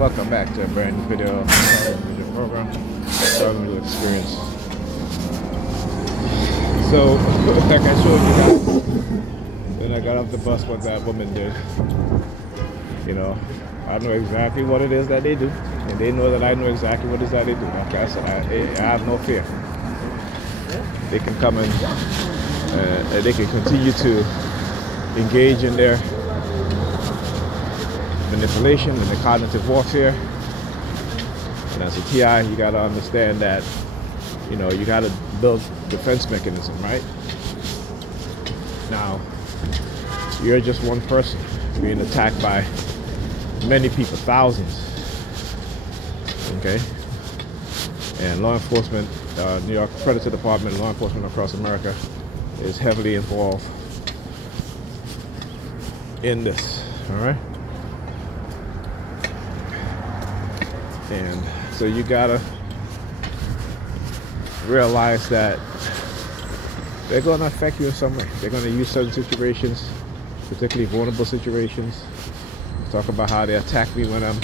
Welcome back to a brand new video video program, Starting New Experience. So, like I showed you guys, when I got off the bus, what that woman did. You know, I know exactly what it is that they do, and they know that I know exactly what it is that they do. Like I said, I have no fear. They can come in, they can continue to engage in their manipulation and the cognitive warfare. And as a TI, you got to understand that, you know, you got to build defense mechanism, right? Now, you're just one person being attacked by many people, thousands. Okay? And law enforcement, New York Predator Department, law enforcement across America is heavily involved in this, all right? And so you gotta realize that they're gonna affect you in some way. They're gonna use certain situations, particularly vulnerable situations. Talk about how they attack me when I'm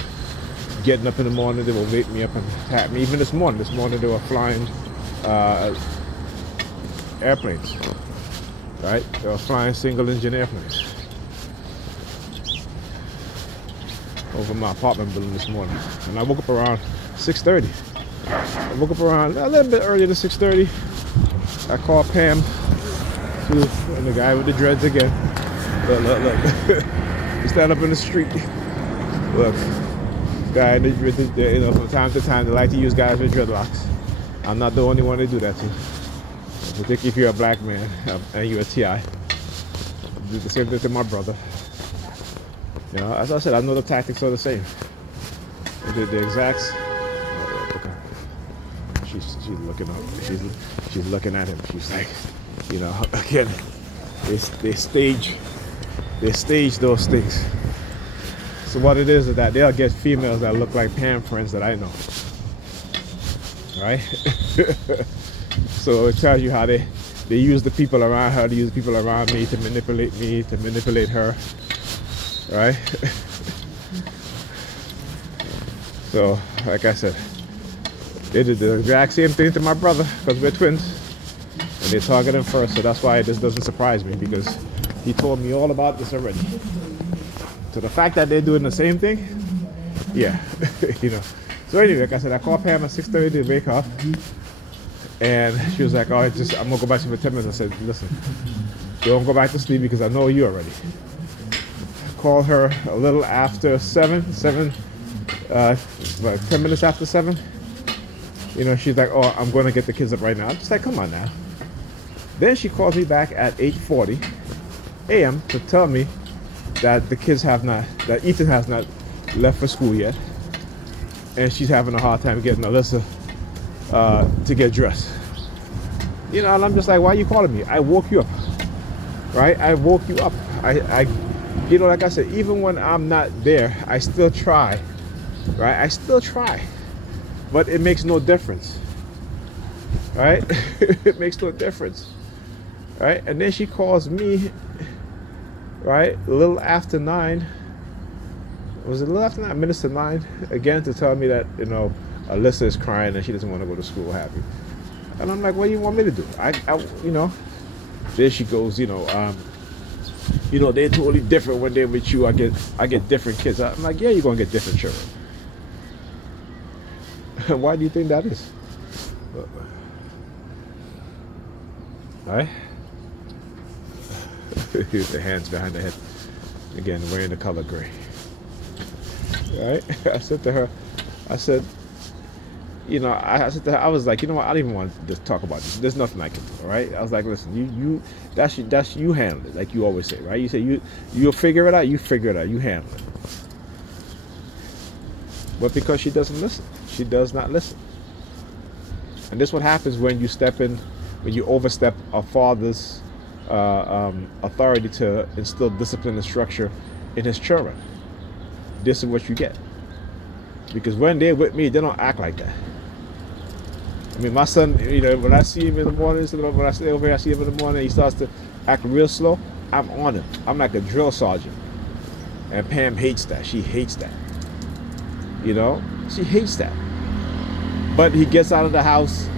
getting up in the morning. They will wake me up and attack me. Even this morning they were flying airplanes, right? They were flying single-engine airplanes over my apartment building this morning. And I woke up around 6:30. I woke up around a little bit earlier than 6:30. I called Pam, and the guy with the dreads again. Look. You stand up in the street. Look, guy, you know, from time to time, they like to use guys with dreadlocks. I'm not the only one to do that to. Particularly if you're a black man and you're a TI. I do the same thing to my brother. You know, as I said, I know the tactics are the same. The exacts. She's looking up. She's looking at him. She's like, you know, again, they stage those things. So what it is that they'll get females that look like Pam friends that I know, right? So it tells you how they use the people around her, they use the people around me to manipulate her, right? So, like I said, they did the exact same thing to my brother because we're twins, and they target him first. So that's why this doesn't surprise me, because he told me all about this already. So the fact that they're doing the same thing, yeah, you know. So anyway, like I said, I called Pam at 6:30 to wake up, and she was like, "Oh, I'm gonna go back to sleep for 10 minutes." I said, "Listen, don't go back to sleep because I know you already." Called her a little after 10 minutes after 7. You know, she's like, "Oh, I'm gonna get the kids up right now." I'm just like, "Come on now." Then she calls me back at 8:40 a.m. to tell me that that Ethan has not left for school yet, and she's having a hard time getting Alyssa to get dressed. You know, and I'm just like, "Why are you calling me? I woke you up, right? I woke you up. I you know, like I said, even when I'm not there, I still try, right? I still try, but it makes no difference, right? It makes no difference, right?" And then she calls me, right, a little after 9. Was it a little after 9? Minutes to 9 again, to tell me that, you know, Alyssa is crying and she doesn't want to go to school happy. And I'm like, "What do you want me to do?" I you know. There she goes, you know, they're totally different when they're with you. I get different kids. I'm like, "Yeah, you're gonna get different children." Why do you think that is? Right? Here's the hands behind the head. Again, wearing the color gray. Right? I said to her, I said, you know, I said to her, I was like, "You know what? I don't even want to talk about this. There's nothing I can do." All right? I was like, "Listen, that's you handle it, like you always say, right? You say you'll figure it out. You figure it out. You handle it." But because she doesn't listen, she does not listen. And this is what happens when you overstep a father's authority to instill discipline and structure in his children. This is what you get. Because when they're with me, they don't act like that. I mean, my son, you know, when I see him in the morning, when I stay over here, I see him in the morning, he starts to act real slow. I'm on him. I'm like a drill sergeant. And Pam hates that. She hates that. You know, she hates that. But he gets out of the house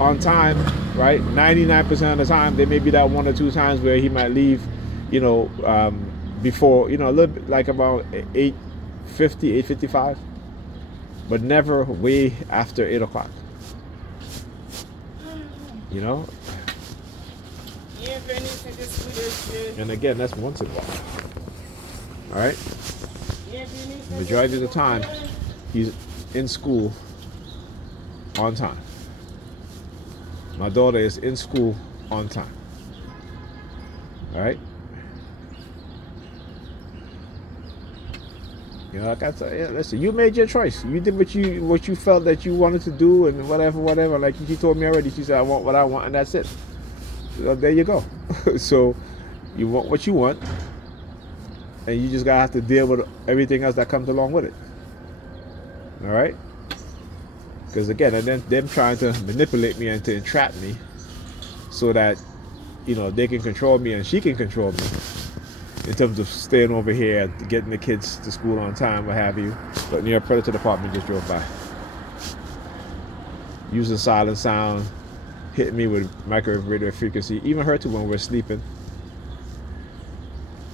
on time, right? 99% of the time. There may be that 1 or 2 times where he might leave, you know, before, you know, a little bit like about 8:50, 8:55, but never way after 8 o'clock. You know? And again, that's once in a while. All right? Majority of the time, he's in school on time. My daughter is in school on time. All right? You know, like I said, yeah, listen, you made your choice. You did what you felt that you wanted to do, and whatever. Like she told me already, she said, I want what I want, and that's it. So there you go. So you want what you want, and you just gotta have to deal with everything else that comes along with it. All right? Because again, and then them trying to manipulate me and to entrap me, so that, you know, they can control me and she can control me in terms of staying over here, getting the kids to school on time, what have you. But near Predator department just drove by, using silent sound, hitting me with microwave radio frequency, even her too when we're sleeping.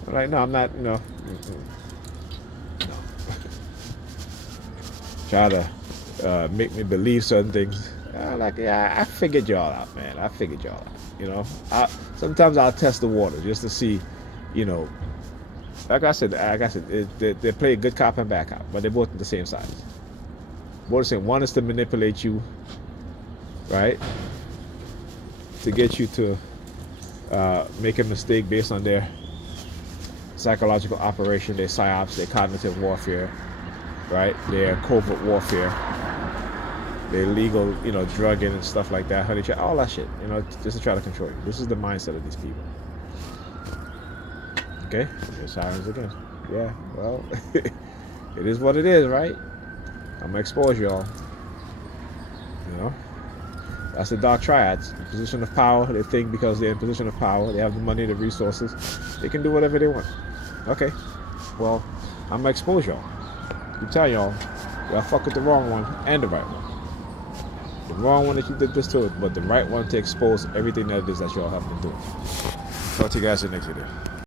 I'm like, no, I'm not, no. Try to make me believe certain things. Like, yeah, I figured y'all out, man. I figured y'all out. You know, sometimes I'll test the water just to see, you know. Like I said, they play good cop and bad cop, but they're both the same size. Both the same. One is to manipulate you, right? To get you to make a mistake based on their psychological operation, their psyops, their cognitive warfare, right? Their covert warfare, their illegal, you know, drugging and stuff like that, honey trap, all that shit, you know, just to try to control you. This is the mindset of these people. Okay, there's sirens again. Yeah, well, it is what it is, right? I'm gonna expose y'all. You know, that's the dark triads. Position of power. They think because they're in position of power, they have the money, the resources, they can do whatever they want. Okay, well, I'm gonna expose y'all. You tell y'all fuck with the wrong one and the right one. The wrong one that you did this to it, but the right one to expose everything that it is that y'all have been doing. Talk to you guys in the next video.